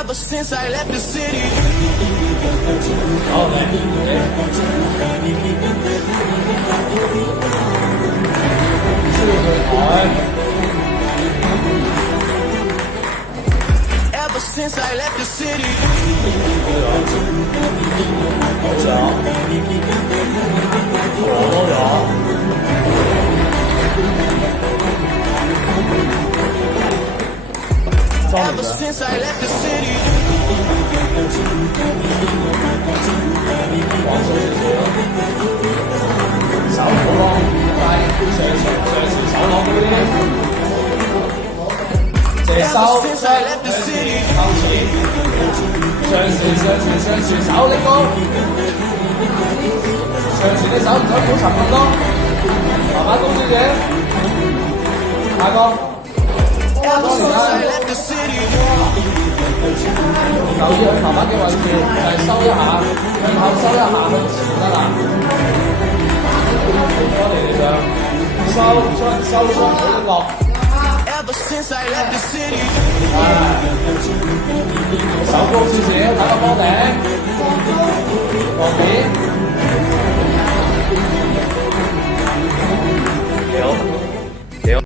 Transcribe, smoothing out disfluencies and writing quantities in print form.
Ever since I left the city. 好嚟，需要對台。Ever since I left the city. 好長，我都有。Ever since I left the city. 放鬆少少，手唔好咯，快上時手攞嗰啲，借收 Ever since I left the city. 收錢，上時手拎高，上時隻手唔想好沉咁多，慢慢高少少，下個。 Ever since I left the city. 留意佢頭髮嘅位置，就係收一下，向後收一下，向前得啦。多嚟上，收出好落。Ever since I left the city. 手高少少，睇個波頂，旁邊。